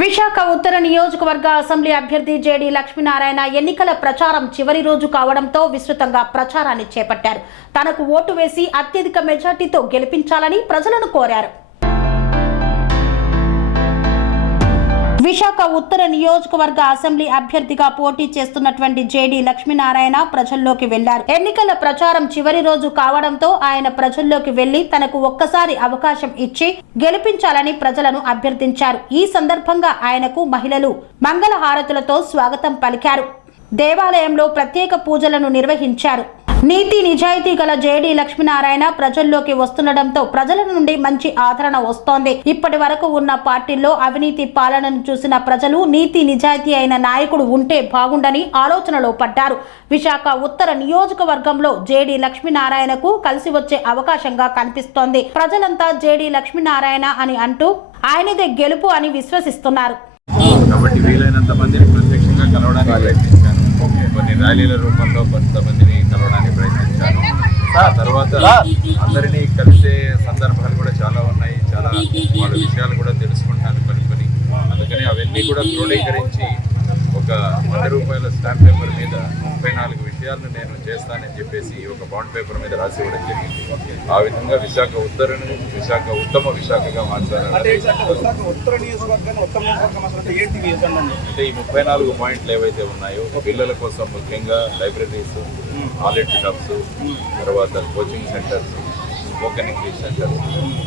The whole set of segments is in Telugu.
విశాఖ ఉత్తర నియోజకవర్గ అసెంబ్లీ అభ్యర్థి జేడి లక్ష్మీనారాయణ ఎన్నికల ప్రచారం చివరి రోజు కావడంతో విస్తృతంగా ప్రచారాన్ని చేపట్టారు. తనకు ఓటు వేసి అత్యధిక మెజార్టీతో గెలిపించాలని ప్రజలను కోరారు. విశాఖ ఉత్తర నియోజకవర్గ అసెంబ్లీ అభ్యర్థిగా పోటీ చేస్తున్నటువంటి జేడి లక్ష్మీనారాయణ ప్రజల్లోకి వెళ్ళారు ఎన్నికల ప్రచారం చివరి రోజు కావడంతో ఆయన ప్రజల్లోకి వెళ్ళి తనకు ఒక్కసారి అవకాశం ఇచ్చి గెలిపించాలని ప్రజలను అభ్యర్థించారు. ఈ సందర్భంగా ఆయనకు మహిళలు మంగళ హారతులతో స్వాగతం పలికారు. దేవాలయంలో ప్రత్యేక పూజలను నిర్వహించారు. నీతి నిజాయితీ గల జేడి లక్ష్మీనారాయణ ప్రజల్లోకి వస్తుండటంతో ప్రజల నుండి మంచి ఆదరణ వస్తోంది. ఇప్పటి వరకు ఉన్న పార్టీల్లో అవినీతి పాలనను చూసిన ప్రజలు నీతి నిజాయితీ అయిన నాయకుడు ఉంటే బాగుండని ఆలోచనలో పడ్డారు. విశాఖ ఉత్తర నియోజకవర్గంలో జేడి లక్ష్మీనారాయణకు కలిసి వచ్చే అవకాశంగా కనిపిస్తోంది. ప్రజలంతా జేడి లక్ష్మీనారాయణ అని అంటూ ఆయనదే గెలుపు అని విశ్వసిస్తున్నారు. కాబట్టి వీలైనంత మందిని ప్రత్యక్షంగా కలవడానికి ప్రయత్నించాను. కొన్ని ర్యాలీల రూపంలో కొంతమందిని కలవడానికి ప్రయత్నించాను. ఆ తర్వాత అందరినీ కలిసే సందర్భాలు కూడా చాలా ఉన్నాయి. చాలా వాళ్ళ విషయాలు కూడా తెలుసుకుంటాను కొన్ని కొన్ని. అందుకని అవన్నీ కూడా క్రోడీకరించి ఒక వంద రూపాయల స్టాంప్ పేపర్ మీద ముప్పై నాలుగు విషయాలను నేను చేస్తానని చెప్పేసి ఒక బాండ్ పేపర్ మీద రాసి ఇవ్వడం జరిగింది. ఆ విధంగా విశాఖ ఉత్తరను విశాఖ ఉత్తమ విశాఖగా మార్చాలని అంటే ఈ ముప్పై నాలుగు పాయింట్లు ఏవైతే ఉన్నాయో పిల్లల కోసం ముఖ్యంగా లైబ్రరీస్ నాలెడ్జ్ హబ్స్ తర్వాత coaching centres spoken English centre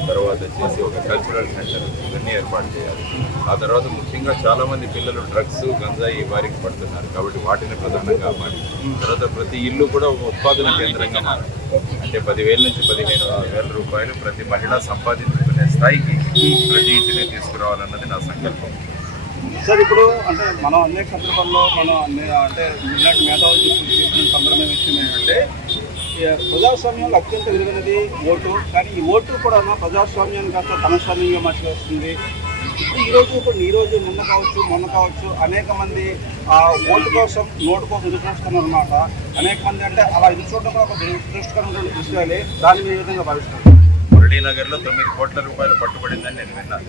తర్వాత వచ్చేసి ఒక కల్చరల్ సెంటర్ ఇవన్నీ ఏర్పాటు చేయాలి. ఆ తర్వాత ముఖ్యంగా చాలామంది పిల్లలు డ్రగ్స్ గంజాయి వారికి పడుతున్నారు కాబట్టి వాటిని ప్రధానంగా మారి తర్వాత ప్రతి ఇల్లు కూడా ఒక ఉత్పాదన కేంద్రంగా మారాలి. అంటే పదివేల నుంచి పదిహేను వేల రూపాయలు ప్రతి మహిళ సంపాదించుకునే స్థాయికి ప్రతి ఇంటిని తీసుకురావాలన్నది నా సంకల్పం. సార్ ఇప్పుడు అంటే మనం అనేక సందర్భాల్లో మనం అన్ని- అంటే ఇలాంటి మేధావులు చెప్పిన సందర్భం విషయం ఏంటంటే ప్రజాస్వామ్యంలో అత్యంత విలువైనది ఓటు. కానీ ఈ ఓటు కూడా ప్రజాస్వామ్యాన్ని కాస్త ధనస్వామ్యంగా మార్చి వస్తుంది ఇప్పుడు ఈ రోజు ఇప్పుడు ఈ రోజు నిన్న కావచ్చు మొన్న కావచ్చు అనేక మంది ఆ ఓటు కోసం నోటు కోసం ఎదురు చూస్తున్నారు అనమాట అనేక మంది అంటే అలా ఎదురు చూడడం కూడా ఒక దురదృష్టకరమైన విషయాలే. దాన్ని ఏ విధంగా భావిస్తారు మురళీనగర్లో తొమ్మిది కోట్ల రూపాయలు పట్టుబడిందని నేను విన్నాను.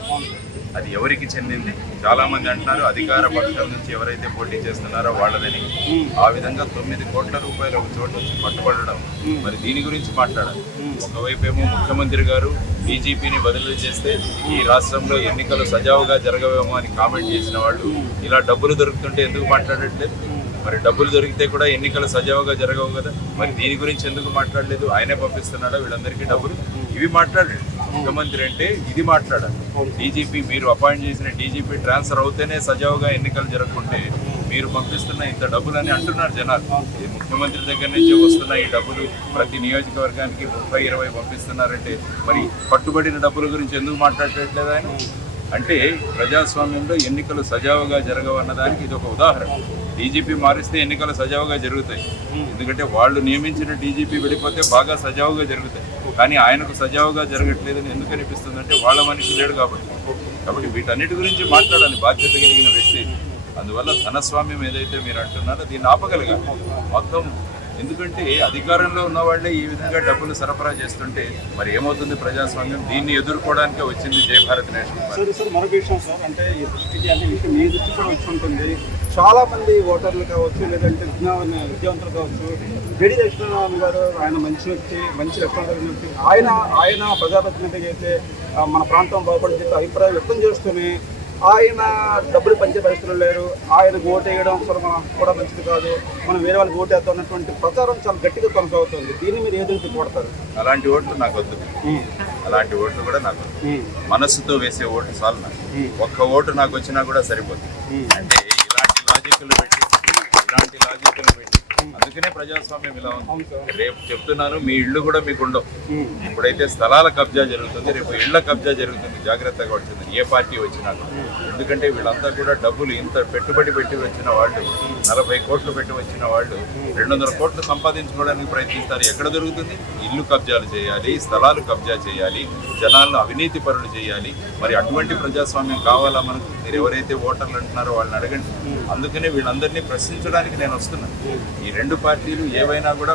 అది ఎవరికి చెందింది? చాలా మంది అంటున్నారు అధికార పక్షం నుంచి ఎవరైతే పోటీ చేస్తున్నారో వాళ్ళదని. ఆ విధంగా తొమ్మిది కోట్ల రూపాయలు ఒక చోట వచ్చి పట్టుబడడం. మరి దీని గురించి మాట్లాడాలి. ఒకవైపు ఏమో ముఖ్యమంత్రి గారు డీజీపీని బదిలీ చేస్తే ఈ రాష్ట్రంలో ఎన్నికలు సజావుగా జరగవేమో అని కామెంట్ చేసిన వాళ్ళు ఇలా డబ్బులు దొరుకుతుంటే ఎందుకు మాట్లాడట్లేదు? మరి డబ్బులు దొరికితే కూడా ఎన్నికలు సజావుగా జరగవు కదా. మరి దీని గురించి ఎందుకు మాట్లాడలేదు? ఆయనే పంపిస్తున్నాడా? వీళ్ళందరికీ డబ్బులు. ఇవి మాట్లాడలేదు ముఖ్యమంత్రి అంటే ఇది మాట్లాడాలి. డీజీపీ మీరు అపాయింట్ చేసిన డీజీపీ ట్రాన్స్ఫర్ అవుతేనే సజావుగా ఎన్నికలు జరగకుంటే మీరు పంపిస్తున్న ఇంత డబ్బులని అంటున్నారు జనాలు. ముఖ్యమంత్రి దగ్గర నుంచి వస్తున్న ఈ డబ్బులు ప్రతి నియోజకవర్గానికి ముప్పై ఇరవై పంపిస్తున్నారంటే మరి పట్టుబడిన డబ్బుల గురించి ఎందుకు మాట్లాడట్లేదు ఆయన? అంటే ప్రజాస్వామ్యంలో ఎన్నికలు సజావుగా జరగవన్నదానికి ఇది ఒక ఉదాహరణ. డీజీపీ మారిస్తే ఎన్నికలు సజావుగా జరుగుతాయి. ఎందుకంటే వాళ్ళు నియమించిన డీజీపీ వెళ్ళిపోతే బాగా సజావుగా జరుగుతాయి. కానీ ఆయనకు సజావుగా జరగట్లేదని ఎందుకు అనిపిస్తుంది అంటే వాళ్ళ మనిషి లేడు కాబట్టి. కాబట్టి వీటన్నిటి గురించి మాట్లాడాలి బాధ్యత కలిగిన వ్యక్తి. అందువల్ల ధనస్వామ్యం ఏదైతే మీరు అంటున్నారో దీన్ని ఆపగలగాలి మొత్తం ఎందుకంటే అధికారంలో ఉన్న వాళ్ళే ఈ విధంగా డబ్బులు సరఫరా చేస్తుంటే మరి ఏమవుతుంది ప్రజాస్వామ్యం? దీన్ని ఎదుర్కోవడానికి వచ్చింది జయభారత్ నేషనల్ పార్టీ చాలా మంది ఓటర్లు కావచ్చు లేదంటే విజ్ఞాన విద్యావంతులు కావచ్చు జడి లక్ష్మీనారాయణ గారు ఆయన మంచి వ్యక్తి మంచి కలిగిన వ్యక్తి. ఆయన ఆయన ప్రజాప్రతినిధిగా అయితే మన ప్రాంతం బాగుపడి చెప్పి అభిప్రాయం వ్యక్తం చేస్తూనే ఆయన డబ్బులు పంచే పరిస్థితులు లేరు. ఆయనకు ఓటు వేయడం కూడా మనం కూడా మంచిది కాదు. మనం వేరే వాళ్ళకి ఓటు వేద్దాం అన్నటువంటి ప్రచారం చాలా గట్టిగా కొనసాగుతుంది. దీన్ని మీరు ఏదైతే కొడతారు అలాంటి ఓట్లు నాకు వద్దు. అలాంటి ఓట్లు కూడా నాకు వద్దు. మనస్సుతో వేసే ఓటు చాలు నాకు. ఒక్క ఓటు నాకు వచ్చినా కూడా సరిపోతుంది. అంటే లాజిక్లు పెట్టి ఇలాంటి లాజిక్లు పెట్టి అందుకనే ప్రజాస్వామ్యం ఇలా ఉంది. రేపు చెప్తున్నాను మీ ఇళ్ళు కూడా మీకు ఉండవు ఇప్పుడైతే స్థలాల కబ్జా జరుగుతుంది రేపు ఇళ్ళ కబ్జా జరుగుతుంది జాగ్రత్తగా ఉంటుంది ఏ పార్టీ వచ్చినా. ఎందుకంటే వీళ్ళంతా కూడా డబ్బులు ఇంత పెట్టుబడి పెట్టి వచ్చిన వాళ్ళు నలభై కోట్లు పెట్టి వచ్చిన వాళ్ళు రెండు వందల కోట్లు సంపాదించుకోవడానికి ప్రయత్నిస్తారు. ఎక్కడ దొరుకుతుంది? ఇల్లు కబ్జాలు చేయాలి స్థలాలు కబ్జా చేయాలి జనాలను అవినీతి పరులు చేయాలి. మరి అటువంటి ప్రజాస్వామ్యం కావాలా మనకు? మీరు ఎవరైతే ఓటర్లు అంటున్నారో వాళ్ళని అడగండి. అందుకనే వీళ్ళందరినీ ప్రశ్నించడానికి నేను వస్తున్నాను ఈ రెండు పార్టీలు ఏవైనా కూడా